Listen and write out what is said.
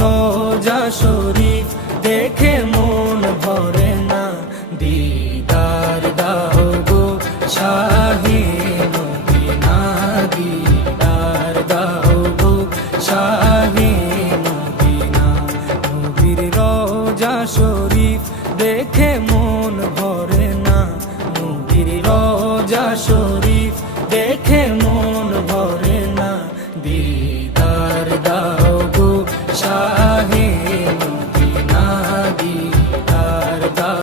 রোজা শরীফ দেখে মন ভরে না, দিদার দাও গো শাহে মদিনা, দিদার দাও গো শাহে মদিনা। নবীর রোজা শরীফ দেখে মন ভরে না, নবীর রোজা শরীফ দেখে মন ভরে না, দিদার দাও গো শাহে